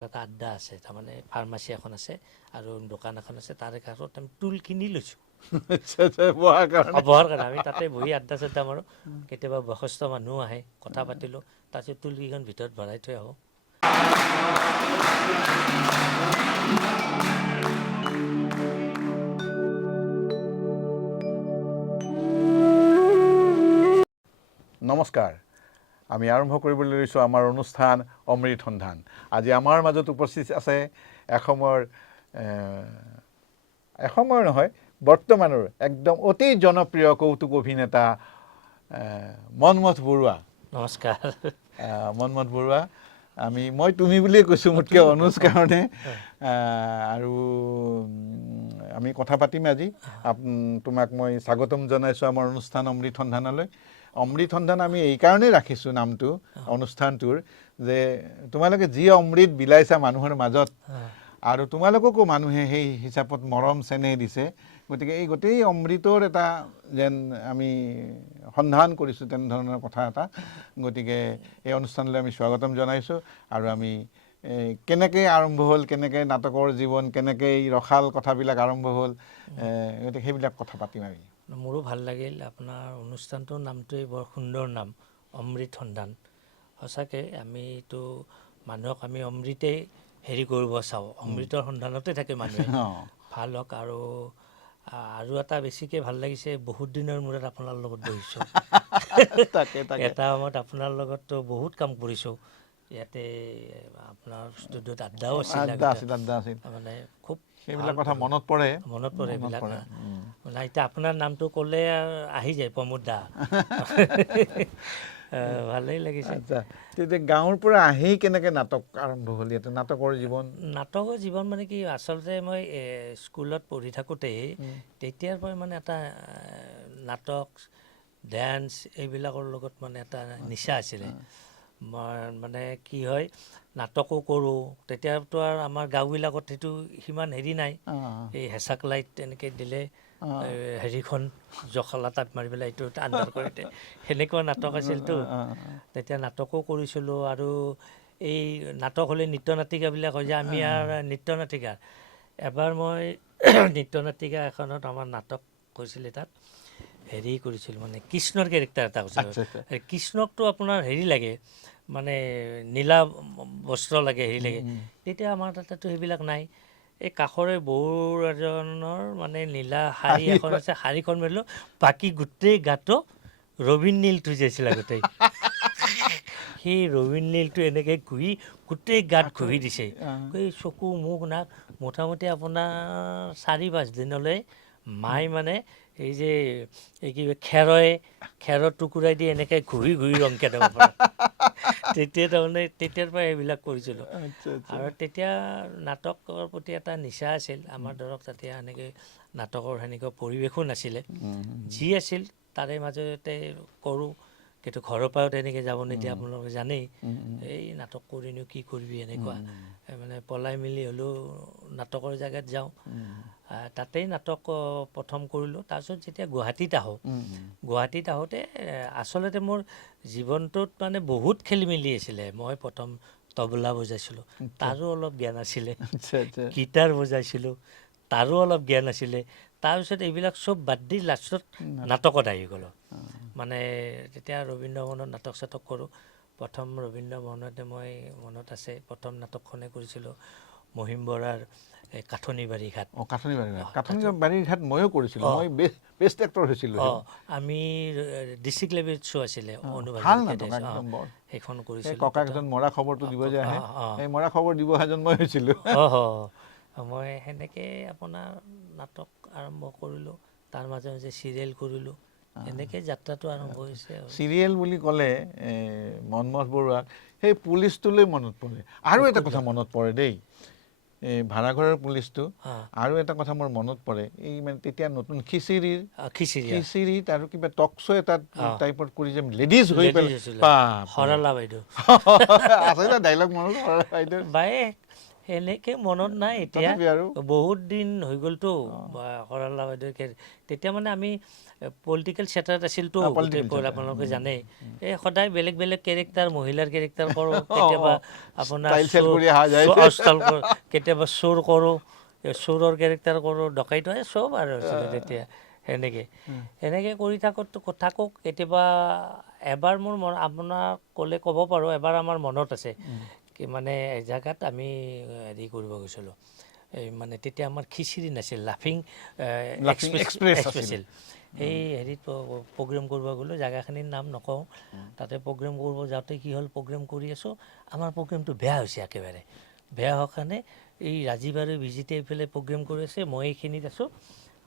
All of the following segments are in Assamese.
এটা আড্ডা আছে, তাৰমানে ফাৰ্মাচী এখন আছে আৰু দোকান এখন আছে, তাৰে কাষত আমি টুল কিনি লৈছোঁ বহাৰ কাৰণে বহাৰ কাৰণে। আমি তাতে বহি আড্ডা চাড্ডা মাৰোঁ, কেতিয়াবা বয়সস্থ মানুহ আহে, কথা পাতিলোঁ, তাৰপিছত টুলকেইখন ভিতৰত ভৰাই থৈ আহোঁ। নমস্কাৰ, আমি আৰম্ভ কৰিবলৈ লৈছোঁ আমাৰ অনুষ্ঠান অমৃত সন্ধান। আজি আমাৰ মাজত উপস্থিত আছে এসময়ৰ নহয়, বৰ্তমানৰ একদম অতি জনপ্ৰিয় কৌতুক অভিনেতা মন্মথ বৰুৱা। নমস্কাৰ। মন্মথ বৰুৱা, মই তুমি বুলিয়ে কৈছোঁ মোতকৈ অনুজ কাৰণে। আৰু আমি কথা পাতিম আজি। তোমাক মই স্বাগতম জনাইছোঁ আমাৰ অনুষ্ঠান অমৃত সন্ধানলৈ। অমৃত সন্ধান আমি এইকাৰণেই ৰাখিছোঁ নামটো অনুষ্ঠানটোৰ, যে তোমালোকে যি অমৃত বিলাইছা মানুহৰ মাজত, আৰু তোমালোককো মানুহে সেই হিচাপত মৰম চেনেহ দিছে, গতিকে এই গোটেই অমৃতৰ এটা যেন আমি সন্ধান কৰিছোঁ, তেনেধৰণৰ কথা এটা। গতিকে এই অনুষ্ঠানলৈ আমি স্বাগতম জনাইছোঁ। আৰু আমি কেনেকৈ আৰম্ভ হ'ল, কেনেকৈ নাটকৰ জীৱন, কেনেকৈ এই ৰসাল কথাবিলাক আৰম্ভ হ'ল, গতিকে সেইবিলাক কথা পাতিম আমি। মোৰো ভাল লাগিল। আপোনাৰ অনুষ্ঠানটোৰ নামটোৱেই বৰ সুন্দৰ নাম, অমৃত সন্ধান। সঁচাকৈ আমিতো মানুহক আমি অমৃতেই হেৰি কৰিব চাওঁ, অমৃতৰ সন্ধানতে থাকে মানুহে, ভাল হওক। আৰু এটা বেছিকৈ ভাল লাগিছে, বহুত দিনৰ মূৰত আপোনাৰ লগত বহিছোঁ। এটা সময়ত আপোনাৰ লগততো বহুত কাম কৰিছোঁ, ইয়াতে আপোনাৰ ষ্টুডিঅ'ত আড্ডাও আছিল, মানে খুব সেইবিলাক কথা মনত পৰে এইবিলাক। মানে এতিয়া আপোনাৰ নামটো ক'লে আহি যায় প্ৰমোদ দা। ভালেই লাগিছে। আচ্ছা, তেতিয়া গাঁৱৰ পৰা আহি কেনেকৈ নাটক আৰম্ভ হ'ল, ইয়াতে নাটকৰ জীৱন? নাটকৰ জীৱন মানে কি, আচলতে মই স্কুলত পঢ়ি থাকোঁতেই তেতিয়াৰ পৰাই মানে এটা নাটক, ডেন্স এইবিলাকৰ লগত মানে এটা নিচা আছিলে। মই মানে কি হয়, নাটকো কৰোঁ। তেতিয়াতো আৰু আমাৰ গাঁওবিলাকত সেইটো সিমান হেৰি নাই, এই হেঁচাক লাইট এনেকৈ দিলে হেৰিখন জখলা তাত মাৰি পেলাই এইটো আন্ধাৰ কৰি দিয়ে, সেনেকুৱা নাটক আছিলতো। তেতিয়া নাটকো কৰিছিলোঁ। আৰু এই নাটক হ'লে নৃত্য নাটিকাবিলাক হয় যে, আমি আৰু নৃত্য নাটিকা। এবাৰ মই নৃত্য নাটিকা এখনত আমাৰ নাটক হৈছিলে, তাত হেৰি কৰিছিলোঁ, মানে কৃষ্ণৰ কেৰেক্টাৰ এটা কৰিছিলোঁ। কৃষ্ণকতো আপোনাৰ হেৰি লাগে, মানে নীলা বস্ত্ৰ লাগে, হেৰি লাগে। তেতিয়া আমাৰ তাতেতো সেইবিলাক নাই। এই কাষৰে বড়ো এজনৰ মানে নীলা শাৰী এখন আছে, শাৰীখন মেলিলোঁ, বাকী গোটেই গাটো ৰবীন নীলটো যে আছিলে গোটেই, সেই ৰবীন নীলটো এনেকৈ ঘূৰি গোটেই গাত ঘূৰি দিছে। এই চকু মুখ নাক মোটামুটি আপোনাৰ 4-5 দিনলৈ মাই মানে এই যে এই কি খেৰৰ টুকুৰাই দি এনেকৈ ঘূৰি ঘূৰি ৰং কেটাব পৰা। তেতিয়া তাৰমানে তেতিয়াৰ পৰাই এইবিলাক কৰিছিলোঁ। আৰু তেতিয়া নাটকৰ প্ৰতি এটা নিচা আছিল আমাৰ। ধৰক তেতিয়া এনেকৈ নাটকৰ সেনেকুৱা পৰিৱেশো নাছিলে, যি আছিল তাৰে মাজতে কৰোঁ। কিন্তু ঘৰৰ পৰাও তেনেকৈ যাব নিদিয়ে, আপোনালোকে জানেই। এই নাটক কৰিনো কি কৰিবি, এনেকুৱা মানে পলাই মেলি হ'লেও নাটকৰ জেগাত যাওঁ। তাতেই নাটক প্ৰথম কৰিলোঁ। তাৰপিছত যেতিয়া গুৱাহাটীত আহোঁতে আচলতে মোৰ জীৱনটোত মানে বহুত খেলি মেলি আছিলে। মই প্ৰথম তবলা বজাইছিলোঁ, তাৰো অলপ জ্ঞান আছিলে। গীটাৰ বজাইছিলোঁ, তাৰো অলপ জ্ঞান আছিলে। তাৰপিছত এইবিলাক চব বাদ দি লাষ্টত নাটকত আহি গ'লোঁ। মানে তেতিয়া ৰবীন্দ্ৰ ভৱনত নাটক চাটক কৰোঁ। প্ৰথম ৰবীন্দ্ৰ ভৱনতে মই মনত আছে, প্ৰথম নাটকখনে কৰিছিলোঁ মহিম বৰাৰ কাঠনি বাৰী ঘাট। কাঠনি বাৰী ঘাট ময়ো কৰিছিলোঁ, মই বেষ্ট এক্টৰ হৈছিলোঁ। আমি ডিষ্ট্ৰিক্ট লেভেল শ্ব' আছিলে, সেইখন কৰিছিলোঁ। ককাক এজন মৰা খবৰটো দিব যে আহে, এই মৰা খবৰ দিব অহাজন মই হৈছিলোঁ। মই সেনেকৈ আপোনাৰ নাটক আৰম্ভ কৰিলোঁ, তাৰ মাজে মাজে চিৰিয়েল কৰিলোঁ, এনেকৈ যাত্ৰাটো আৰম্ভ হৈছে। চিৰিয়েল বুলি ক'লে মন্মথ বৰুৱাক সেই পুলিচটোলৈ মনত পৰে। আৰু এটা কথা মনত পৰে দেই, এই ভাড়াঘৰৰ পুলিচটো। আৰু এটা কথা মোৰ মনত পৰে, এই মানে তেতিয়া নতুন খিচিৰিত আৰু কিবা টক শ্ব' এটা টাইপত কৰি যে লেডিজ হৈ পেলাই সৰলা বাইদেউ আছে না ডাইলগ মনত? বায়ে সেনেকে মনত নাই এতিয়া, তথাপি আৰু বহুত দিন হৈ গ'লতো সৰলা বাইদেউ তেতিয়া মানে আমি পলিটিকেল চেটাৰত আছিলতো গোটেই আপোনালোকে জানেই, এই সদায় বেলেগ বেলেগ কেৰেক্টাৰ, মহিলাৰ কেৰেক্টাৰ কৰোঁ, কেতিয়াবা আপোনাৰ কেতিয়াবা চোৰ কৰোঁ, চোৰৰ কেৰেক্টাৰ কৰোঁ, ডকাইত হয়, চব আৰু আছিলে তেতিয়া সেনেকে কৰি থাকোঁ। কেতিয়াবা এবাৰ মোৰ আপোনাক ক'ব পাৰোঁ, এবাৰ আমাৰ মনত আছে কি মানে এজেগাত আমি হেৰি কৰিব গৈছিলোঁ, এই মানে তেতিয়া আমাৰ খিচিৰি নাছিল, লাফিং এক্সপ্ৰেছ আছিল, সেই হেৰিত প্ৰগ্ৰেম কৰিব গ'লোঁ, জেগাখিনিৰ নাম নকওঁ, তাতে প্ৰগ্ৰেম কৰিব যাওঁতে কি হ'ল, প্ৰগ্ৰেম কৰি আছোঁ, আমাৰ প্ৰগ্ৰেমটো বেয়া হৈছে, একেবাৰে বেয়া হোৱাৰ কাৰণে এই ৰাজীৱ আৰু বিজিতে এইফালে প্ৰগ্ৰেম কৰি আছে, মই এইখিনিত আছোঁ,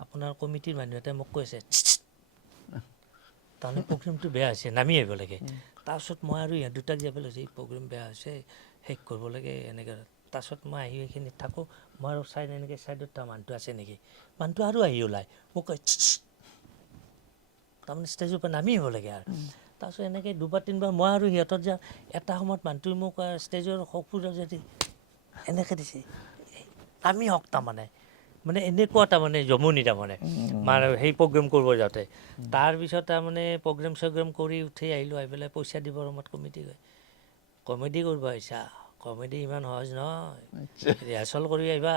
আপোনাৰ কমিটিৰ মানুহ এটাই মোক কৈছে তাৰমানে প্ৰগ্ৰেমটো বেয়া হৈছে, নামি আহিব লাগে। তাৰপিছত মই আৰু ইহঁত দুটাক যাব লৈছোঁ, এই প্ৰগ্ৰেম বেয়া হৈছে, শেষ কৰিব লাগে এনেকৈ। তাৰপিছত মই আহি এইখিনিত থাকোঁ, মই আৰু এনেকৈ ছাইডত তাৰ মানুহটো আছে নেকি, মানুহটো আৰু আহি ওলায়, মোক কয় তাৰমানে ষ্টেজৰ পৰা নামি আহিব লাগে আৰু। তাৰপিছত এনেকৈ দুবাৰ তিনিবাৰ মই আৰু সিহঁতত যাওঁ, এটা সময়ত মানুহটোৱে মোক ষ্টেজৰ সঁফুৰা যদি এনেকৈ দিছে, নামি হওক তাৰমানে, মানে এনেকুৱা তাৰমানে জমনি তাৰমানে সেই প্ৰগ্ৰেম কৰিব যাওঁতে। তাৰপিছত তাৰমানে প্ৰগ্ৰেম চগ্ৰেম কৰি উঠি আহিলোঁ, আহি পেলাই পইচা দিবৰ সময়ত কমিটি কয়, কমেডি কৰিব আহিছা, কমেডি ইমান সহজ নহয়, ৰিহাৰ্চেল কৰি আহিবা,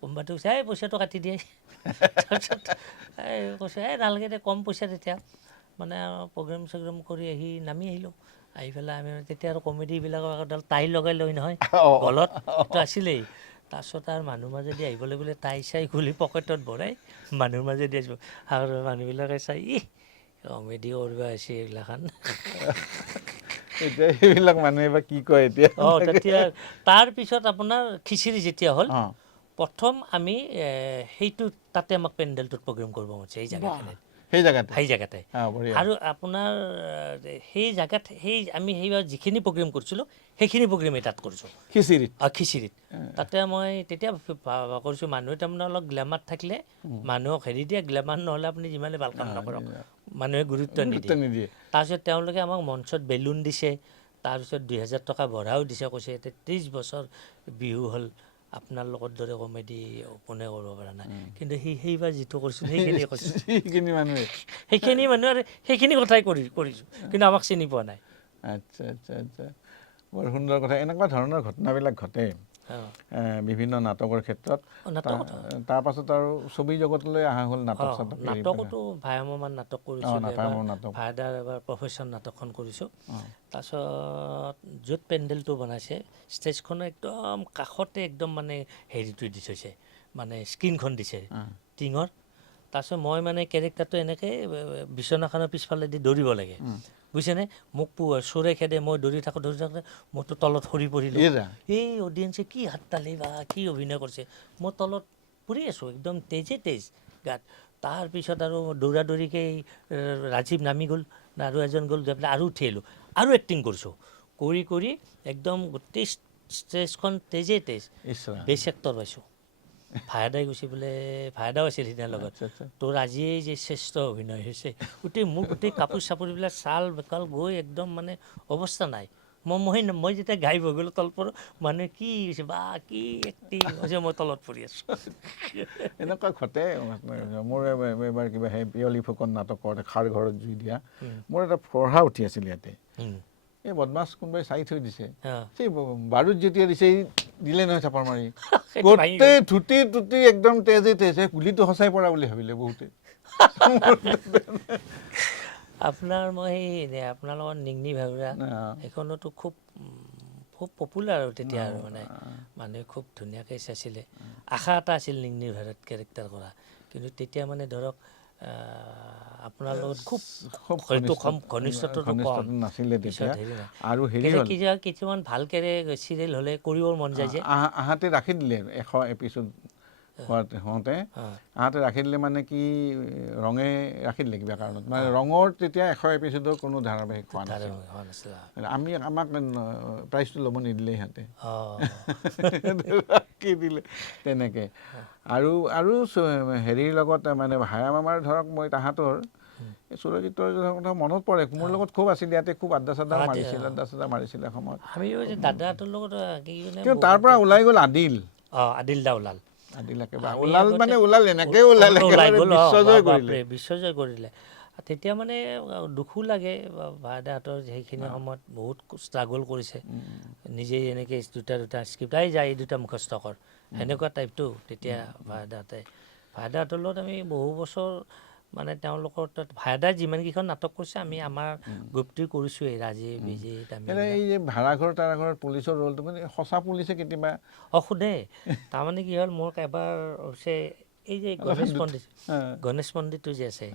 কোনোবাটো কৈছে এই পইচাটো কাটি দিয়ে, তাৰপিছত এই কৈছে এই নালাগে দে, কম পইচা তেতিয়া, মানে প্ৰগ্ৰেম চগ্ৰেম কৰি আহি নামি আহিলোঁ। আহি পেলাই আমি তেতিয়া আৰু কমেডিবিলাকৰ এডাল টাই লগাই লৈ নহয় গলত, সেইটো আছিলেই। তাৰপিছত আৰু মানুহ মাজেদি আহিবলৈ বোলে টাই চাই খুলি পকেটত ভৰাই মানুহৰ মাজেদি আহিছোঁ, আৰু মানুহবিলাকে চাই কমেডি কৰিব আহিছে এইগিলাখান। এতিয়া সেইবিলাক মানুহে বা কি কয় এতিয়া। তেতিয়া তাৰপিছত আপোনাৰ খিচিৰি যেতিয়া হ'ল, প্ৰথম আমি সেইটো তাতে আমাক পেণ্ডেলটোত প্ৰগ্ৰেম কৰিব মাতিছে, এই জেগাখিনিত, সেই জেগাতে। আৰু আপোনাৰ সেই জেগাত আমি সেইবাৰ যিখিনি প্ৰগ্ৰেম কৰিছিলোঁ, সেইখিনি প্ৰগ্ৰেমেই তাত কৰিছোঁ, খিচিৰিত। তাতে মই তেতিয়া কৰিছোঁ, মানুহে তাৰমানে অলপ গ্লেমাৰ থাকিলে মানুহক হেৰি দিয়ে, গ্লেমাৰ নহ'লে আপুনি যিমানে ভাল কাম নকৰক মানুহে গুৰুত্ব নিদিয়ে। তাৰপিছত তেওঁলোকে আমাক মঞ্চত বেলুন দিছে, তাৰপিছত 2000 টকা বঢ়াও দিছে, কৈছে 30 বছৰ বিহু হ'ল, আপোনাৰ লগত দৰে কমেডি কোনে কৰিব পৰা নাই। কিন্তু সেইবাৰ যিটো কৰিছোঁ সেইখিনি কৈছোঁ, সেইখিনি মানুহে আৰু সেইখিনি কথাই কৰিছোঁ, কিন্তু আমাক চিনি পোৱা নাই। আচ্ছা আচ্ছা আচ্ছা, বৰ সুন্দৰ কথা। এনেকুৱা ধৰণৰ ঘটনাবিলাক ঘটে বিভিন্ন নাটকৰ ক্ষেত্ৰত। তাৰপাছত আৰু ছবি জগতলৈ অহা হ'ল, নাটকতো ভায়ামমান নাটক কৰিছিলোঁ, ভাইদাৰ এবাৰ প্ৰফেশ্যন নাটকখন কৰিছোঁ। তাৰপিছত য'ত পেণ্ডেলটো বনাইছে, ষ্টেজখনৰ একদম কাষতে একদম মানে হেৰিটো দি থৈছে, মানে স্ক্ৰীণখন দিছে টিঙৰ। তাৰপিছত মই মানে কেৰেক্টাৰটো এনেকৈ বিচনাখনৰ পিছফালেদি দৌৰিব লাগে, বুজিছেনে, মোক চোৰে খেদে, মই দৌৰি থাকোঁতে মইতো তলত সৰি পৰিলোঁ। এই অডিয়েঞ্চে কি হাততালি বা কি অভিনয় কৰিছে, মই তলত পৰি আছোঁ একদম তেজ গাত। তাৰপিছত আৰু দৌৰা দৌৰিকৈ ৰাজীৱ নামি গ'ল, আৰু এজন গ'ল, যাই পেলাই আৰু উঠি আহিলোঁ, আৰু এক্টিং কৰিছোঁ, কৰি একদম গোটেই ষ্টেজখন তেজ বেষ্ট এক্টৰ পাইছোঁ। ভায়াদাই গৈছে বোলে, ভায়াদাও আছিল সিদিনাৰ লগত, তোৰ আজিয়েই যে শ্ৰেষ্ঠ অভিনয় হৈছে। গোটেই কাপোৰ চাপোৰবিলাক ছাল বেকাল গৈ একদম মানে অৱস্থা নাই। মই যেতিয়া গায়ব হৈ গ'লোঁ তলপৰ, মানুহে কি হৈছে বা কি এক্টিং হৈছে, মই তলত পৰি আছোঁ। এনেকুৱা ঘটে। মোৰ এবাৰ কিবা সেই পিয়লি ফুকন নাটক কৰোঁতে, খাৰ ঘৰত জুই দিয়া, মোৰ এটা ফৰহা উঠি আছিল ইয়াতে, এই বদমাছ কোনোবাই চাই থৈ দিছে, সেই বাৰুদ যেতিয়া দিছে দিলে নহয় চাপাৰ মাৰি, গোটেই ধুতি একদম তেজে, গুলিটো সঁচাই পৰা বুলি ভাবিলে বহুতে। আপোনাৰ মই আপোনাৰ লগত নিগনি ভাউৰা সেইখনতো খুব পপুলাৰ আৰু তেতিয়া, আৰু মানে মানুহে খুব ধুনীয়াকৈ চাইছিলে। আশা এটা আছিল নিগনি ভাউৰাত কেৰেক্টাৰ কৰা, কিন্তু তেতিয়া মানে ধৰক আপোনাৰ লগত খুব ঘনিষ্ঠতাটো কম নাছিলে তেতিয়া। আৰু কিছুমান ভাল চিৰিয়েল হ'লে কৰিবৰ মন যায় যে, আহাতে ৰাখি দিলে 100 এপিছড হওঁতে, আহাতে ৰাখি দিলে মানে কি ৰঙে ৰাখি দিলে কিবা কাৰণত, মানে ৰঙৰ তেতিয়া 100 এপিছডৰ কোনো ধাৰাবাহিক হোৱা নাছিল। আমাক প্ৰাইজটো ল'ব নিদিলে সিহঁতে, কি দিলে তেনেকৈ। আৰু হেৰিৰ লগত মানে ভায়া মামাৰ ধৰক মই তাহাঁতৰ এই সুৰজিতৰ কথা মনত পৰে, মোৰ লগত খুব আছিল, ইয়াতে খুব আড্ডা চাড্ডা মাৰিছিলে সময়ত। আমি দাদাহঁতৰ লগত কিন্তু তাৰ পৰা ওলাই গ'ল আদিল। আদিল দা ওলাল। আদিল একেবাৰে ওলাল মানে ওলাল, এনেকে ওলাল, বিশ্বজয় কৰিলে। তেতিয়া মানে দুখো লাগে, ভাইদাহঁতৰ সেইখিনি সময়ত বহুত ষ্ট্ৰাগল কৰিছে, নিজেই এনেকৈ দুটা স্ক্ৰিপ্টাই যায়, এই দুটা মুখস্থকৰ সেনেকুৱা টাইপটো। তেতিয়া ভাইদাহঁতৰ লগত আমি বহু বছৰ মানে তেওঁলোকৰ তাত ভাইদাই যিমানকেইখন নাটক কৰিছে আমি আমাৰ গ্ৰুপটি কৰিছোঁৱেই, ৰাজীৱ বিজিত। এই যে ভাড়াঘৰ তাৰাঘৰত পুলিচৰ ৰোলটো মানে সঁচা পুলিচে কেতিয়াবা সোধে। তাৰমানে কি হ'ল, মোৰ এবাৰ হৈছে এই যে গণেশ মন্দিৰটো যে আছে,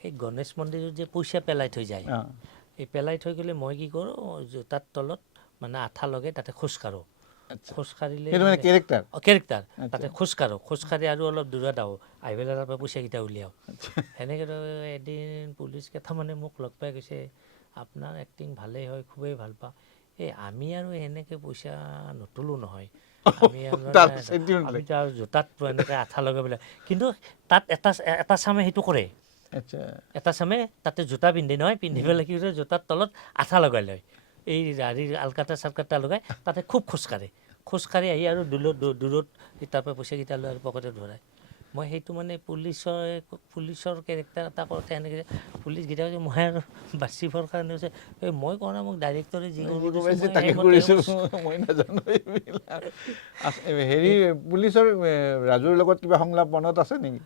সেই গণেশ মন্দিৰত যে পইচা পেলাই থৈ যায়, এই পেলাই থৈ গ'লে মই কি কৰোঁ, জোতাৰ তলত মানে আঠা লগাই তাতে খোজকাঢ়োঁ। খোজকাঢ়িলে কেৰেক্টাৰ তাতে খোজকাঢ়ি আৰু অলপ দূৰত আহি পেলাই তাৰ পৰা পইচাকেইটা উলিয়াওঁ। সেনেকৈ এদিন পুলিচ কেইটামানে মোক লগ পাই কৈছে, আপোনাৰ এক্টিং ভালেই হয়, খুবেই ভাল পাওঁ। এই আমি আৰু সেনেকৈ পইচা নতুলোঁ নহয়, আমি আৰু জোতাত এনেকৈ আঠা লগাই পেলাই। কিন্তু তাত এটা চামে সেইটো কৰে, এটা চামে তাতে জোতা পিন্ধে নহয়, পিন্ধি পেলাই কি কৰে, জোতাৰ তলত আঠা লগাই লয়, এই হেৰিৰ আলকাটা চালকাটা লগাই তাতে খুব খোজকাঢ়ি আহি আৰু দূৰত তাৰ পৰা পইচাকেইটা লৈ আৰু পকেটত ভৰাই। মই সেইটো মানে পুলিচৰ কেৰেক্টাৰ এটা কৰোঁতে এনেকৈ পুলিচকেইটা কৈছে, মই আৰু বাচিবৰ কাৰণে হৈছে এই মই কোৱা নাই, মোক ডাইৰেক্টৰে যি হেৰি পুলিচৰ ৰাজুৰ লগত কিবা সংলাপ মনত আছে নেকি?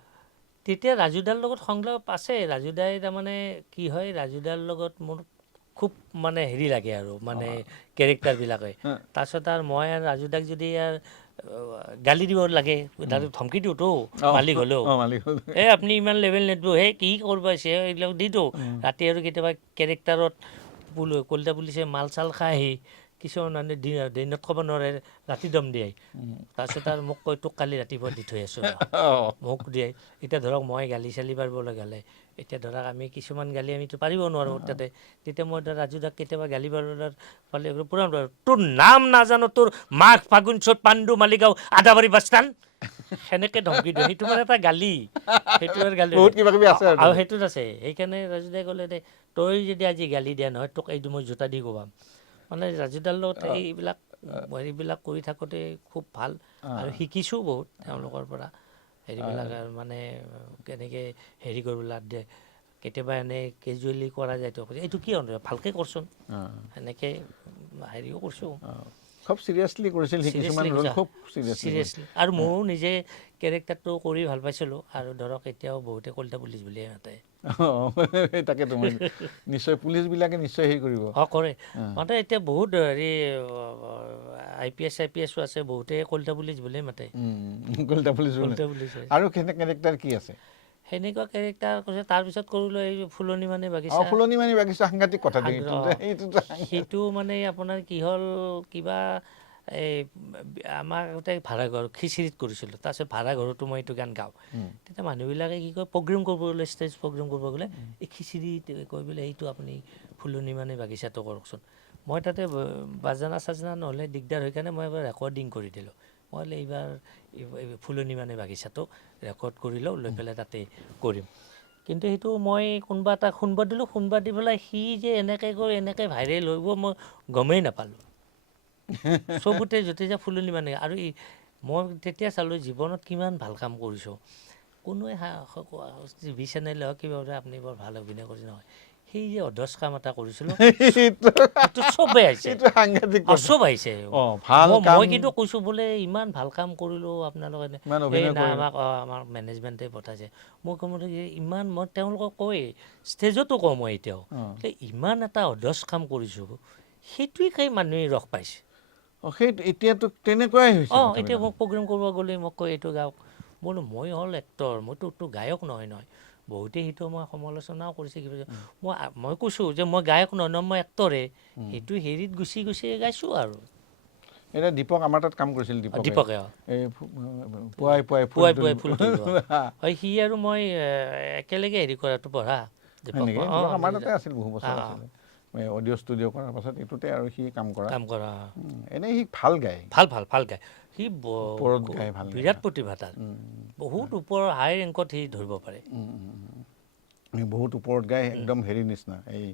তেতিয়া ৰাজুদাৰ লগত সংলাপ আছে। ৰাজুদাই তাৰমানে কি হয়, ৰাজুদাৰ লগত মোৰ খুব মানে হেৰি লাগে আৰু মানে কেৰেক্টাৰবিলাকে। তাৰপিছত আৰু মই আৰু ৰাজুদাক যদি আৰু গালি দিব লাগে, ধমকি দিওঁতো মালিক হ'লেও, এই আপুনি ইমান লেভেল নিদিব, সেই কি কৰিব আছে এইবিলাক দি দিওঁ। ৰাতি আৰু কেতিয়াবা কেৰেক্টাৰত কলিতা পুলিচে মাল চাল খাই আহি কিছুমান মানুহে দিনত ক'ব নোৱাৰে, ৰাতি দম দিয়ে। তাৰপিছত আৰু মোক কয়, তোক কালি ৰাতিপুৱা দি থৈ আছোঁ, মোক দিয়ে। এতিয়া ধৰক মই গালি চালি পাৰিব লগালে, এতিয়া ধৰক আমি কিছুমান গালি আমিতো পাৰিব নোৱাৰোঁ তাতে। তেতিয়া মই ৰাজুদাক কেতিয়াবা গালি পালে পুৰা, তোৰ নাম নাজানো, তোৰ মাঘ ফাগুন চ'ত পাণ্ডু মালিগাঁও আদাবাৰী বাছষ্টাণ্ড, সেনেকৈ ধমকি দিওঁ। সেইটো মানে এটা গালি, সেইটো আৰু গালি আৰু সেইটোত আছে। সেইকাৰণে ৰাজুদাই ক'লে, দে তই যদি আজি গালি দিয়া নহয়, তোক এইটো মই জোতা দি কোবাম। মানে ৰাজুদাৰ লগত এইবিলাক কৰি থাকোঁতে খুব ভাল আৰু শিকিছোঁ বহুত তেওঁলোকৰ পৰা। হেৰিবিলাক মানে কেনেকৈ হেৰি কৰিবলৈ দিয়ে, কেতিয়াবা এনেই কেজুৱেলি কৰা যায়, এইটো কি ভালকৈ কৰচোন, সেনেকৈ হেৰিও কৰিছোঁ। খুব চিৰিয়াছলি কৰিছিল, চিৰিয়াছলি। আৰু ময়ো নিজে কেৰেক্টাৰটো কৰি ভাল পাইছিলোঁ, আৰু ধৰক এতিয়াও বহুতে কলিতা পুলিচ বুলিয়ে মাতে। তাকেতো নিশ্চয় পুলিচবিলাকে নিশ্চয় হেৰি কৰিব, কৰে। মানে এতিয়া বহুত হেৰি IPS আছে, বহুতে কলিতা পুলিচ বুলিয়ে মাতে। কলিতা পুলিচ। আৰু কেৰেক্টাৰ কি আছে? সেনেকুৱা কেৰেক্টাৰ কৈছে। তাৰপিছত কৰিলোঁ এই ফুলনি মানে বাগিচা। সাংঘাতিক কথা। সেইটো মানে আপোনাৰ কি হ'ল, কিবা এই আমাৰ আগতে ভাড়াঘৰ খিচিৰিত কৰিছিলোঁ, তাৰপিছত ভাড়াঘৰতো মই এইটো গান গাওঁ। তেতিয়া মানুহবিলাকে কি কয়, প্ৰগ্ৰেম কৰিব গ'লে, ষ্টেজ প্ৰগ্ৰেম কৰিব গ'লে এই খিচিৰিত কৈ পেলাই এইটো আপুনি ফুলনি মানে বাগিচাটো কৰকচোন। মই তাতে বাজানা চাজানা নহ'লে দিগদাৰ হৈ কাৰণে মই এবাৰ ৰেকৰ্ডিং কৰি দিলোঁ। মই বোলে এইবাৰ ফুলনি মানে বাগিচাটো ৰেকৰ্ড কৰি লওঁ, লৈ পেলাই তাতে কৰিম। কিন্তু সেইটো মই কোনোবা এটা শুনবা দিলোঁ, শুনবা দি পেলাই সি যে এনেকৈ কৰি এনেকৈ ভাইৰেল হৈ গ'ল, মই গমেই নাপালোঁ। চবতে য'তে যা ফুলনি মানে। আৰু মই তেতিয়া চালোঁ জীৱনত কিমান ভাল কাম কৰিছোঁ। কোনোৱে টিভি চেনেলে হওক কিবা আপুনি বৰ ভাল অভিনয় কৰিছে নহয়, সেই যে অধচ কাম এটা কৰিছিলোঁ, সেইটো চবেই আহিছে, চব আহিছে। মই কিন্তু কৈছোঁ বোলে ইমান ভাল কাম কৰিলোঁ আপোনালোকে, আমাৰ মেনেজমেণ্টে পঠাইছে। মই ক'ম ইমান, মই তেওঁলোকক কয়, ষ্টেজতো কওঁ মই এতিয়াও, ইমান এটা অধচ কাম কৰিছোঁ, সেইটোৱে মানুহে ৰস পাইছে। এতিয়াতো তেনেকুৱাই হৈছে। এতিয়া মোক প্ৰগ্ৰেম কৰিব গ'লে মোক কয় এইটো গায়ক, বোলো মই হ'ল এক্টৰ, মইতো গায়ক নহয়। বহুতে সেইটো মই সমালোচনাও কৰিছে। মই কৈছোঁ যে মই গায়ক নহয়, মই এক্টৰে। সেইটো হেৰিত গুচি গাইছোঁ আৰু। এতিয়া দীপক আমাৰ তাত কাম কৰিছিল, দীপকে পুৱাই ফুল হয়। সি আৰু মই একেলগে হেৰি কৰাটো পঢ়া। আমাৰ তাতে আছিল, বহু বছৰ আছিলে। অডিঅ' ষ্টুডিঅ' কৰাৰ পাছত এইটোতে আৰু সি কাম কৰা। এনেই সি ভাল গায়, ভাল গায়। সি বিৰাট প্ৰতিভা তাৰ, বহুত ওপৰৰ হাই ৰেংকত সি ধৰিব পাৰে। বহুত ওপৰত গাই একদম হেৰি নিচিনা এই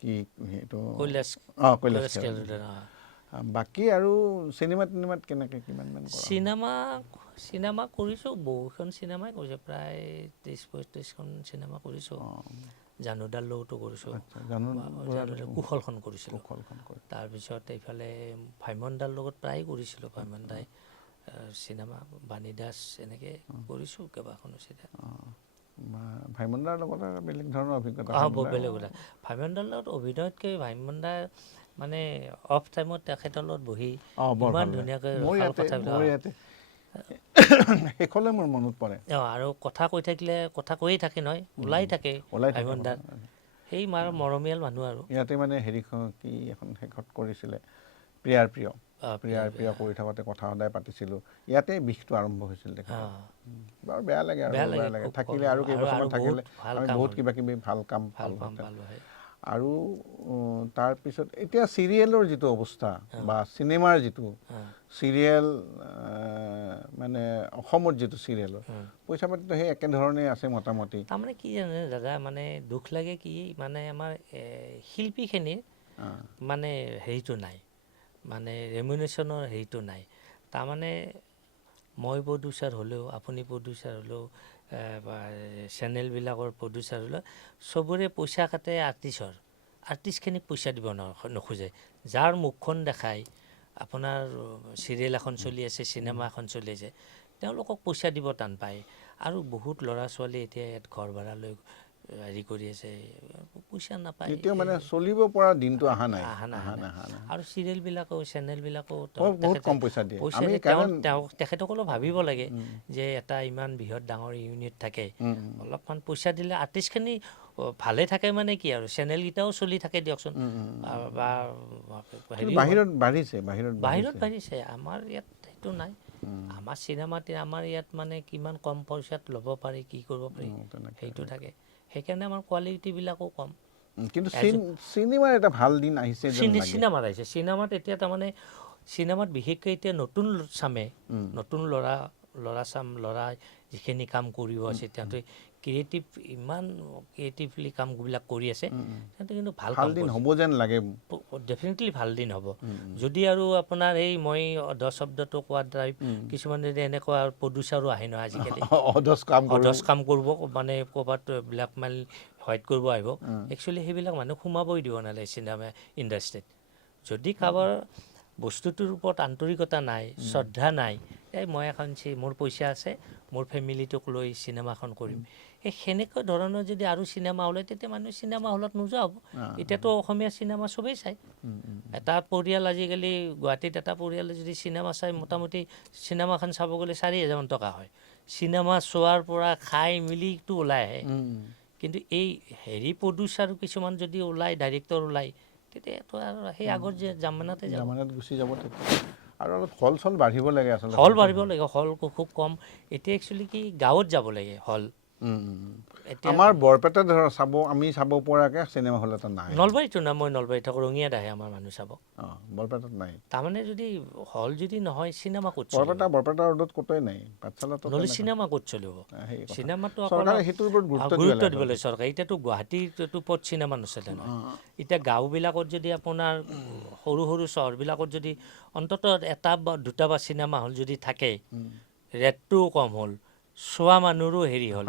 কি এইটো কৈলাশ কৈলাশ কৈলাশ খেৰ খেৰলৈ, বাকী আৰু চিনেমাত কেনেকৈ কিমানমান কৰা চিনেমা কৰিছোঁ, বহুখন চিনেমাই কৰিছোঁ, প্ৰায় 30-35খন চিনেমা কৰিছোঁ। জানুদাৰ লগতো কৰিছোঁ, কুশলখন কৰিছিলোঁ। তাৰপিছত এইফালে ভাইমনদাৰ লগত প্ৰায় কৰিছিলোঁ, ভাইমন দাই চিনেমা, বাণী দাস এনেকৈ কৰিছোঁ কেইবাখনো চিনেমা। ভাইমনদাৰ লগত আৰু বেলেগ ধৰণৰ অভিজ্ঞতা। বেলেগ কথা, ভাইমনদাৰ লগত অভিনয়তকৈ ভাইমনদাৰ মানে অফ টাইমত তেখেতৰ লগত বহি ইমান ধুনীয়াকৈ ভাল কথাবিলাক শেষলৈ মোৰ মনত পৰে। আৰু কথা কৈ থাকিলে কথা কৈয়ে থাকে নহয়, ওলাই থাকে ভাইমনদাৰ, সেই মাৰ মৰমীয়াল মানুহ আৰু। ইয়াতে মানে হেৰিখন কি এখন শেষত কৰিছিলে প্ৰিয়াৰ প্ৰিয় কৰি থাকোঁতে কথা সদায় পাতিছিলোঁ, ইয়াতে বিষটো আৰম্ভ হৈছিল তেখেতৰ। বাৰু বেয়া লাগে আৰু বেয়া লাগে, থাকিলে আৰু কেইবছৰমান থাকিলে আমি বহুত কিবা কিবি ভাল কাম পালোঁ। আৰু তাৰপিছত এতিয়া চিৰিয়েলৰ যিটো অৱস্থা বা চিনেমাৰ যিটো চিৰিয়েল মানে অসমত যিটো চিৰিয়েলৰ পইচা পাতিটো সেই একেধৰণেই আছে মোটামুটি। তাৰমানে কি জানে দাদা, মানে দুখ লাগে কি মানে আমাৰ শিল্পীখিনিৰ মানে হেৰিটো নাই, মানে ৰেমুনেশ্যনৰ হেৰিটো নাই। তাৰমানে মই প্ৰডিউচাৰ হ'লেও, আপুনি প্ৰডিউচাৰ হ'লেও, চেনেলবিলাকৰ প্ৰডিউচাৰ হ'লেও চবৰে পইচা কাটে আৰ্টিষ্টখিনিক পইচা দিব নোখোজে। যাৰ মুখখন দেখায়, আপোনাৰ চিৰিয়েল এখন চলি আছে, চিনেমা এখন চলি আছে, তেওঁলোকক পইচা দিব টান পায়। আৰু বহুত ল'ৰা ছোৱালী এতিয়া ইয়াত ঘৰ ভাড়া লৈ হেৰি কৰি আছে, পইচা নাপায়, মানে চলিব পৰা দিনটো অহা নাই। আৰু চিৰিয়েলবিলাকো চেনেলবিলাকো বহুত কম পইচা দিয়ে। তেখেতসকলেও ভাবিব লাগে যে এটা ইমান বৃহৎ ডাঙৰ ইউনিট থাকে, অলপমান পইচা দিলে আৰ্টিষ্টখিনি ভালে থাকে, মানে কি আৰু চেনেলকেইটাও চলি থাকে দিয়কচোন। বা বাহিৰত বাঢ়িছে, আমাৰ ইয়াত সেইটো নাই। আমাৰ চিনেমাতে আমাৰ ইয়াত মানে কিমান কম পইচাত ল'ব পাৰি, কি কৰিব পাৰি, সেইটো থাকে। সেইকাৰণে আমাৰ কোৱালিটিবিলাকো কম। কিন্তু চিনেমাৰ এটা ভাল দিন আহিছে যেন লাগে। চিনেমাত আহিছে, চিনেমাত এতিয়া তাৰমানে চিনেমাত বিশেষকৈ এতিয়া নতুন চামে, নতুন ল'ৰা যিখিনি কাম কৰিব আছে, তেওঁলোকে ইমান ক্ৰিয়েটিভলি কামবিলাক কৰি আছে, সিহঁতে কিন্তু ভাল কাম দিন হ'ব যেন লাগে। ডেফিনেটলি ভাল দিন হ'ব। যদি আৰু আপোনাৰ এই মই অধ শব্দটো কোৱাৰ দ্বাৰা কিছুমান যদি এনেকুৱা প্ৰডিউচাৰো আহে নহয় আজিকালি, অধচ কাম কৰিব, মানে ক'ৰবাত ব্লেকমেইল হোৱাইট কৰিব আহিব, একচুৱেলি সেইবিলাক মানুহ সোমাবই দিব নালাগে চিনেমা ইণ্ডাষ্ট্ৰীত। যদি কাৰোবাৰ বস্তুটোৰ ওপৰত আন্তৰিকতা নাই, শ্ৰদ্ধা নাই, মই এখন মোৰ পইচা আছে, মোৰ ফেমিলিটোক লৈ চিনেমাখন কৰিম, সেনেকুৱা ধৰণৰ যদি আৰু চিনেমা ওলায়, তেতিয়া মানুহ চিনেমা হলত নোযোৱা হ'ব। এতিয়াতো অসমীয়া চিনেমা চবেই চায়। এটা পৰিয়াল আজিকালি গুৱাহাটীত এটা পৰিয়ালে যদি চিনেমা চাই, মোটামুটি চিনেমাখন চাব গ'লে 4,000 মান টকা হয়। চিনেমা চোৱাৰ পৰা খাই মেলিটো ওলাই আহে। কিন্তু এই হেৰি প্ৰডিউচাৰ কিছুমান যদি ওলায়, ডাইৰেক্টৰ ওলায়, তেতিয়াতো আৰু সেই আগৰ যে জামানাত গুচি যাব। আৰু অলপ হল চল বাঢ়িব লাগে আচলতে। হল বাঢ়িব লাগে, হল খুব কম। এতিয়া একচুৱেলি কি গাঁৱত যাব লাগে হল। আমাৰ বৰপেটা আমি চাব পৰাকৈ চিনেমা হল এটা নাই। নলবাৰীতো না, মই নলবাৰীত থাকোঁ, ৰঙিয়াত আহে আমাৰ মানুহ চাব। বৰপেটাত নাই। তাৰমানে যদি হল যদি নহয়, চিনেমা ক'ত চলিব? বৰপেটা ৰোডত ক'তোই নাই। নহ'লে চিনেমা ক'ত চলিব? চিনেমাটো সেইটোৰ ওপৰত গুৰুত্ব দিব লাগে চৰকাৰে। এতিয়াতো গুৱাহাটীৰ ওপৰত চিনেমা নচলে নহয়। এতিয়া গাঁওবিলাকত যদি আপোনাৰ সৰু সৰু চহৰবিলাকত যদি অন্ততঃ এটা বা দুটা বা চিনেমা হল যদি থাকে, ৰেটটোও কম হ'ল, চোৱা মানুহৰো হেৰি হ'ল,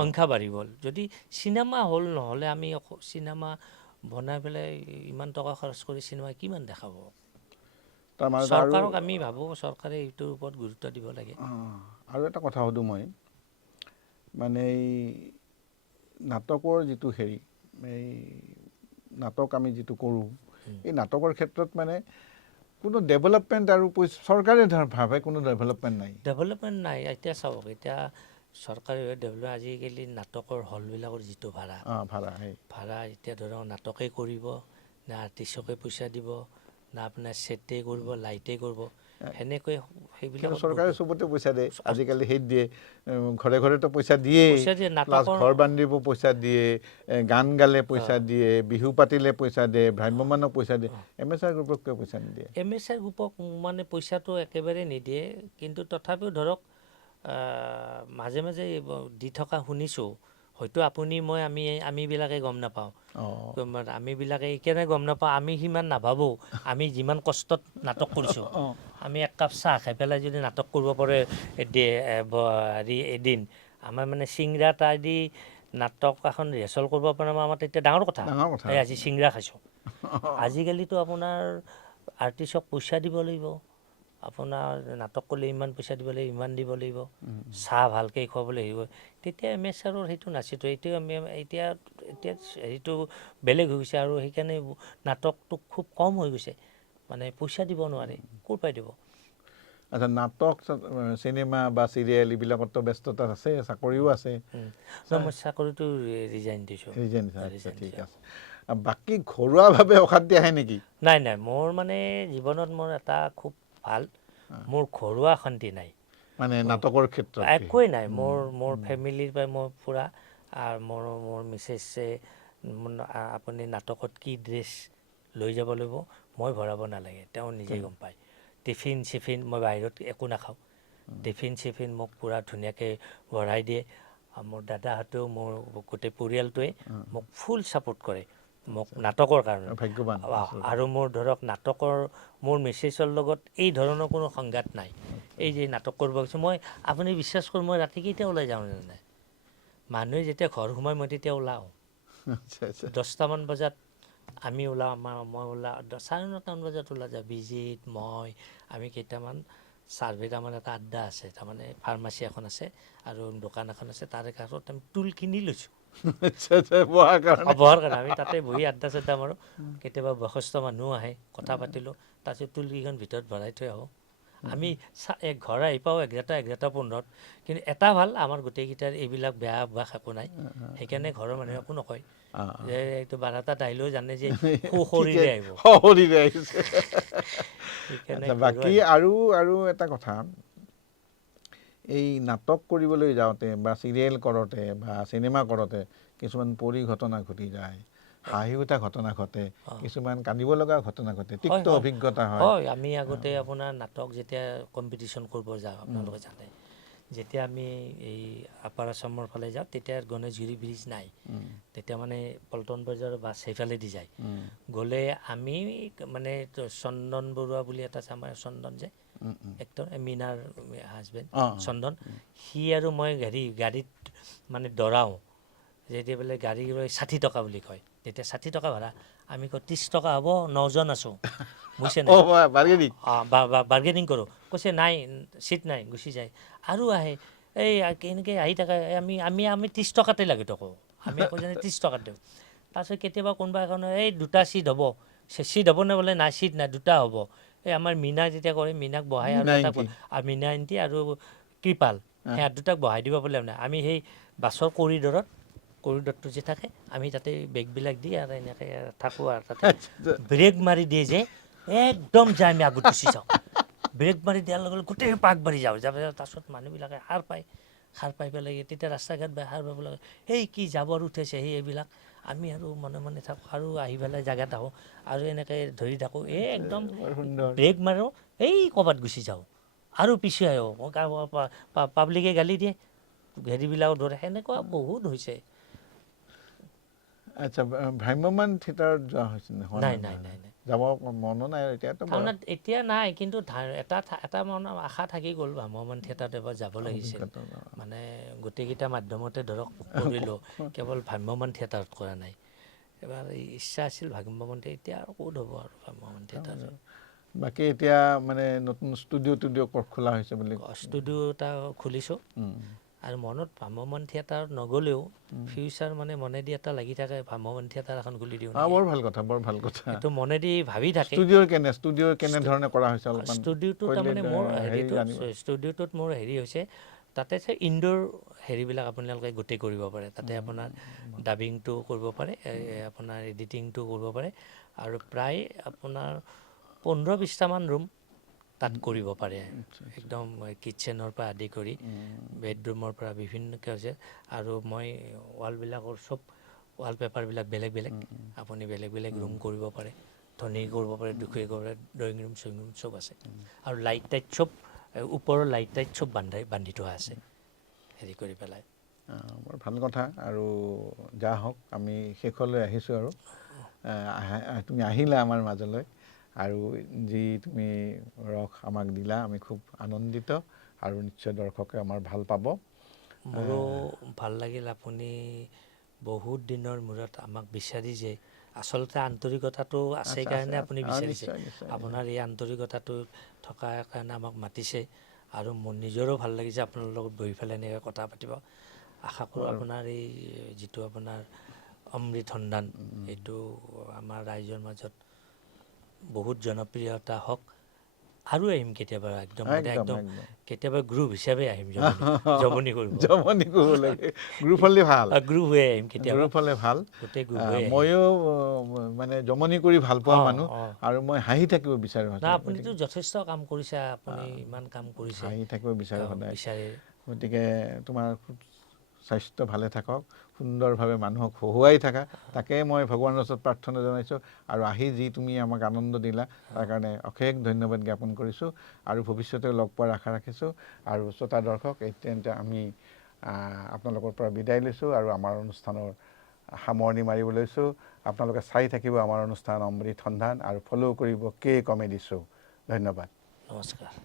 সংখ্যা বাঢ়ি গ'ল। যদি চিনেমা হল নহ'লে আমি চিনেমা বনাই পেলাই ইমান টকা খৰচ কৰি চিনেমা কিমান দেখাব? চৰকাৰক আমি ভাবোঁ চৰকাৰে এইটোৰ ওপৰত গুৰুত্ব দিব লাগে। আৰু এটা কথা সুধোঁ মই, মানে এই নাটকৰ যিটো হেৰি, এই নাটক আমি যিটো কৰোঁ, এই নাটকৰ ক্ষেত্ৰত মানে কোনো ডেভেলপমেণ্ট আৰু চৰকাৰে ভাবে কোনো ডেভেলপমেণ্ট নাই। ডেভেলপমেণ্ট নাই। এতিয়া চাওক, এতিয়া চৰকাৰে আজিকালি নাটকৰ হলবিলাকৰ যিটো ভাড়া এতিয়া ধৰক নাটকেই কৰিব, নে আৰ্টিষ্টকে পইচা দিব, না আপোনাৰ ছেটেই কৰিব, লাইটেই কৰিব, সেনেকৈ সেইবিলাক চৰকাৰে চবতে পইচা দিয়ে আজিকালি। সেই দিয়ে, ঘৰে ঘৰেতো পইচা দিয়ে, ঘৰ বান্ধিব পইচা দিয়ে, গান গালে পইচা দিয়ে, বিহু পাতিলে পইচা দিয়ে, ভ্ৰাম্যমানক পইচা দিয়ে। MSR গ্ৰুপক কিয় পইচা নিদিয়ে? MSR গ্ৰুপক মানে পইচাটো একেবাৰে নিদিয়ে, কিন্তু তথাপিও ধৰক মাজে মাজে দি থকা শুনিছোঁ, হয়তো আপুনি মই আমিবিলাকে গম নাপাওঁ। অঁ আমিবিলাকে এইকাৰণে গম নাপাওঁ, আমি সিমান নাভাবোঁ। আমি যিমান কষ্টত নাটক কৰিছোঁ, আমি এক কাপ চাহ খাই পেলাই যদি নাটক কৰিব পাৰে হেৰি এদিন, আমাৰ মানে চিংৰা এটা দি নাটক এখন ৰিহাৰ্চেল কৰিব পাৰে আমাৰ তেতিয়া ডাঙৰ কথা। ডাঙৰ কথা। এই আজি চিংৰা খাইছোঁ। আজিকালিতো আপোনাৰ আৰ্টিষ্টক পইচা দিব লাগিব, আপোনাৰ নাটক কৰিলে ইমান পইচা দিব লাগিব, ইমান দিব লাগিব, চাহ ভালকৈ খুৱাব লাগিব। তেতিয়া এমেচাৰৰ সেইটো নাছিলতো। এতিয়া এতিয়া হেৰিটো বেলেগ হৈ গৈছে, আৰু সেইকাৰণে নাটকটো খুব কম হৈ গৈছে, মানে পইচা দিব নোৱাৰে, ক'ৰ পৰাই দিব। আচ্ছা, নাটক চিনেমা বা চিৰিয়েল এইবিলাকতো ব্যস্ততা আছে, চাকৰিও আছে। মই চাকৰিটো ৰিজাইন দিছোঁ। ঠিক আছে। বাকী ঘৰুৱাভাৱে অশান্তি আহে নেকি? নাই নাই, মোৰ মানে জীৱনত মোৰ এটা খুব ভাল, মোৰ ঘৰুৱা শান্তি নাই। মানে নাটকৰ ক্ষেত্ৰত একোৱেই নাই। মোৰ ফেমিলিৰ পৰাই মই ফুৰা, আৰু মোৰ মিছেছে আপুনি নাটকত কি ড্ৰেছ লৈ যাব লাগিব মই ভৰাব নালাগে, তেওঁ নিজেই গম পায়। টিফিন চিফিন মই বাহিৰত একো নাখাওঁ, টিফিন চিফিন মোক পূৰা ধুনীয়াকৈ ভৰাই দিয়ে। মোৰ দাদাহঁতেও, মোৰ গোটেই পৰিয়ালটোৱে মোক ফুল ছাপোৰ্ট কৰে মোক নাটকৰ কাৰণে। ভাগ্যৱান। আৰু মোৰ ধৰক নাটকৰ মোৰ মিছেছৰ লগত এই ধৰণৰ কোনো সংঘাত নাই। এই যে নাটক কৰিব গৈছোঁ মই, আপুনি বিশ্বাস কৰোঁ, মই ৰাতি কেইটা ওলাই যাওঁ জানে? মানুহে যেতিয়া ঘৰ সোমাই মই তেতিয়া ওলাওঁ। 10টামান বজাত আমি ওলাওঁ, মই ওলাওঁ 9:30মান বজাত ওলাই যাওঁ। বিজিত, মই, আমি কেইটামান চাৰ্ভেত আমাৰ এটা আড্ডা আছে, তাৰমানে ফাৰ্মাচী এখন আছে আৰু দোকান এখন আছে, তাৰে কাষত আমি টুল কিনি লৈছোঁ বহাৰ কাৰণে। আমি তাতে বহি আড্ডা চাড্ডা মাৰোঁ। কেতিয়াবা বয়সস্থ মানুহো আহে, কথা পাতিলোঁ, তাৰপিছত টুলকেইখন ভিতৰত ভৰাই থৈ আহোঁ। আমি ঘৰ আহি পাওঁ 11:15, কিন্তু এটা ভাল, আমাৰ গোটেইকেইটাৰ এইবিলাক বেয়া অভ্যাস একো নাই, সেইকাৰণে ঘৰৰ মানুহে একো নকয় যে এইটো 12টাত আহিলেও জানে যে সশৰীৰে আহিব। বাকী আৰু এটা কথা, এই নাটক কৰিবলৈ যাওঁতে বা চিৰিয়েল কৰোঁতে বা চিনেমা কৰোঁতে কিছুমান পৰিঘটনা ঘটি যায়, হাঁহি উঠা ঘটনা ঘটে, কিছুমান কান্দিব লগা ঘটনা ঘটে, তিক্ত অভিজ্ঞতা হয়। হয়, আমি আগতে আপোনাৰ নাটক যেতিয়া কম্পিটিশ্যন কৰিব যাওঁ, আপোনালোকে জানে, যেতিয়া আমি এই আপাৰ আচামৰ ফালে যাওঁ, তেতিয়া গণেশগুৰি ব্ৰিজ নাই, তেতিয়া মানে পল্টন বজাৰ বাছ সেইফালেদি যায়। গ'লে আমি মানে চন্দন বৰুৱা বুলি এটা আছে, আমাৰ চন্দন যে এক্টৰ, মীনাৰ হাজবেণ্ড চন্দন, সি আৰু মই গাড়ীত মানে দৰাওঁ, যেতিয়া বোলে গাড়ী 60 টকা বুলি কয়, তেতিয়া 60 টকা ভাড়া, আমি কওঁ 30 টকা হ'ব, 9জন আছোঁ, বুজিছে নাই? বাৰ্গেনিং কৰোঁ, কৈছে নাই চিট নাই, গুচি যায়। আৰু আহে, এই কেনেকৈ আহি থাকে, আমি 30 টকাতে লাগে তো কওঁ, আমি আকৌ জানি 30 টকাত দিওঁ। তাৰপিছত কেতিয়াবা কোনোবা এখন এই 2টা চিট হ'ব, চিট হ'বনে বোলে, নাই চিট নাই, 2টা হ'ব। এই আমাৰ মীনা যেতিয়া কৰে, মীনাক বহাই আৰু এটা মীনা এণ্টি আৰু কৃপাল, সেয়া দুটাক বহাই দিব পাৰিলে মানে আমি সেই বাছৰ কৰিডৰটো যে থাকে, আমি তাতে বেগবিলাক দি আৰু এনেকৈ থাকোঁ, আৰু তাতে ব্ৰেক মাৰি দিয়ে যে একদম যায়, আমি আগত গুচি যাওঁ। ব্ৰেক মাৰি দিয়াৰ লগে লগে গোটেই আগবাঢ়ি যাওঁ, তাৰপিছত মানুহবিলাকে সাৰ পাই পেলাই তেতিয়া ৰাস্তা ঘাট সাৰ পাব লাগে, সেই কি জাবৰ উঠাইছে সেই এইবিলাক, আমি আৰু মনে মনে থাকোঁ, আৰু আহি পেলাই জেগাত আহোঁ, আৰু এনেকৈ ধৰি থাকোঁ, একদম ব্ৰেক মাৰোঁ, এই ক'ৰবাত গুচি যাওঁ, আৰু পিছুৱাই আহোঁ, পাব্লিকে গালি দিয়ে, হেৰিবিলাকো ধৰে, সেনেকুৱা বহুত হৈছে। আচ্ছা, ভ্ৰাম্যমান থিয়েটাৰত যোৱা হৈছে নাই নাই নাই নাই, যাব মনো নাই এতিয়াতো এতিয়া নাই, কিন্তু এটা মনৰ আশা থাকি গ'ল, ভ্ৰাম্যমান থিয়েটাৰত এবাৰ যাব লাগিছিল। মানে গোটেইকেইটা মাধ্যমতে ধৰক কৰিলোঁ, কেৱল ভ্ৰাম্যমান থিয়েটাৰত কৰা নাই। এবাৰ ইচ্ছা আছিল ভ্ৰাম্যমান থিয়েটাৰ, এতিয়া আৰু ক'ত হ'ব আৰু ভ্ৰাম্যমান থিয়েটাৰ। বাকী এতিয়া মানে নতুন ষ্টুডিঅ' খোলা হৈছে বুলি, ষ্টুডিঅ' এটা খুলিছোঁ, আৰু মনত ভ্ৰাম্যমান থিয়েটাৰত নগ'লেও ফিউচাৰ মানে মনেদি এটা লাগি থাকে, ভ্ৰাম্যমান থিয়েটাৰ এখন খুলি দিওঁ। বৰ ভাল কথা, বৰ ভাল কথা। সেইটো মনেদি ভাবি থাকে। ষ্টুডিঅ' কেনেধৰণে কৰা হৈছে? ষ্টুডিঅ'টো তাৰমানে মোৰ ষ্টুডিঅ'টোত মোৰ হেৰি হৈছে, তাতে ইনডোৰ হেৰিবিলাক আপোনালোকে গোটেই কৰিব পাৰে, তাতে আপোনাৰ ডাবিংটো কৰিব পাৰে, আপোনাৰ এডিটিংটো কৰিব পাৰে, আৰু প্ৰায় আপোনাৰ 15-20টামান ৰুম তাত কৰিব পাৰে, একদম কিটচেনৰ পৰা আদি কৰি বেডৰুমৰ পৰা বিভিন্নকৈ হৈছে। আৰু মই ৱালবিলাকৰ চব ৱালপেপাৰবিলাক বেলেগ বেলেগ, আপুনি বেলেগ বেলেগ ৰুম কৰিব পাৰে, ধনী কৰিব পাৰে, দুখী কৰিব পাৰে, ড্ৰয়িং ৰুম চয়িং ৰুম চব আছে, আৰু লাইট টাইট চব ওপৰৰ লাইট টাইট চব বান্ধি থোৱা আছে, হেৰি কৰি পেলাই। বৰ ভাল কথা আৰু যা হওক আমি শেষলৈ আহিছোঁ আৰু তুমি আহিলা আমাৰ মাজলৈ আৰু যি তুমি ৰস আমাক দিলা আমি খুব আনন্দিত আৰু নিশ্চয় দৰ্শকে আমাৰ ভাল পাব। মোৰো ভাল লাগিল আপুনি বহুত দিনৰ মূৰত আমাক বিচাৰি যে আচলতে আন্তৰিকতাটো আছে কাৰণে আপুনি বিচাৰিছে, আপোনাৰ এই আন্তৰিকতাটো থকাৰ কাৰণে আমাক মাতিছে আৰু মোৰ নিজৰো ভাল লাগিছে আপোনাৰ লগত বহি পেলাই এনেকৈ কথা পাতিব। আশা কৰোঁ আপোনাৰ এই যিটো আপোনাৰ অমৃত সন্ধান এইটো আমাৰ ৰাইজৰ মাজত বহুত জনপ্ৰিয়তা হওক। আৰু আহিম কেতিয়াবা একদম কেতিয়াবা গ্ৰুপ হিচাপে আহিম জমনি কৰিব। জমনি কৰিব লাগে, গ্ৰুপ হ'লে ভাল, গ্ৰুপ হৈ আহিম কেতিয়াবা, গ্ৰুপ হ'লে ভাল। গোটেই গ্ৰুপ হৈ আহিম। ময়ো মানে জমনি কৰি ভাল পোৱা মানুহ আৰু মই হাঁহি থাকিব বিচাৰোঁ। না আপুনিতো যথেষ্ট কাম কৰিছে, আপুনি ইমান কাম কৰিছে, হাঁহি থাকিব বিচাৰোঁ সদায়। বিচাৰে। গতিকে তোমাৰ স্বাস্থ্য ভালে থাকক, সুন্দৰভাৱে মানুহক হহুৱাই থাকা, তাকে মই ভগৱানৰ ওচৰত প্ৰাৰ্থনা জনাইছোঁ। আৰু আহি যি তুমি আমাক আনন্দ দিলা তাৰ কাৰণে অশেষ ধন্যবাদ জ্ঞাপন কৰিছোঁ আৰু ভৱিষ্যতে লগ পোৱাৰ আশা ৰাখিছোঁ। আৰু শ্ৰোতা দৰ্শক এতিয়া আমি আপোনালোকৰ পৰা বিদায় লৈছোঁ আৰু আমাৰ অনুষ্ঠানৰ সামৰণি মাৰিব লৈছোঁ। আপোনালোকে চাই থাকিব আমাৰ অনুষ্ঠান অমৃত সন্ধান আৰু ফ'ল' কৰিব কে কমেডি শ্ব'। ধন্যবাদ, নমস্কাৰ।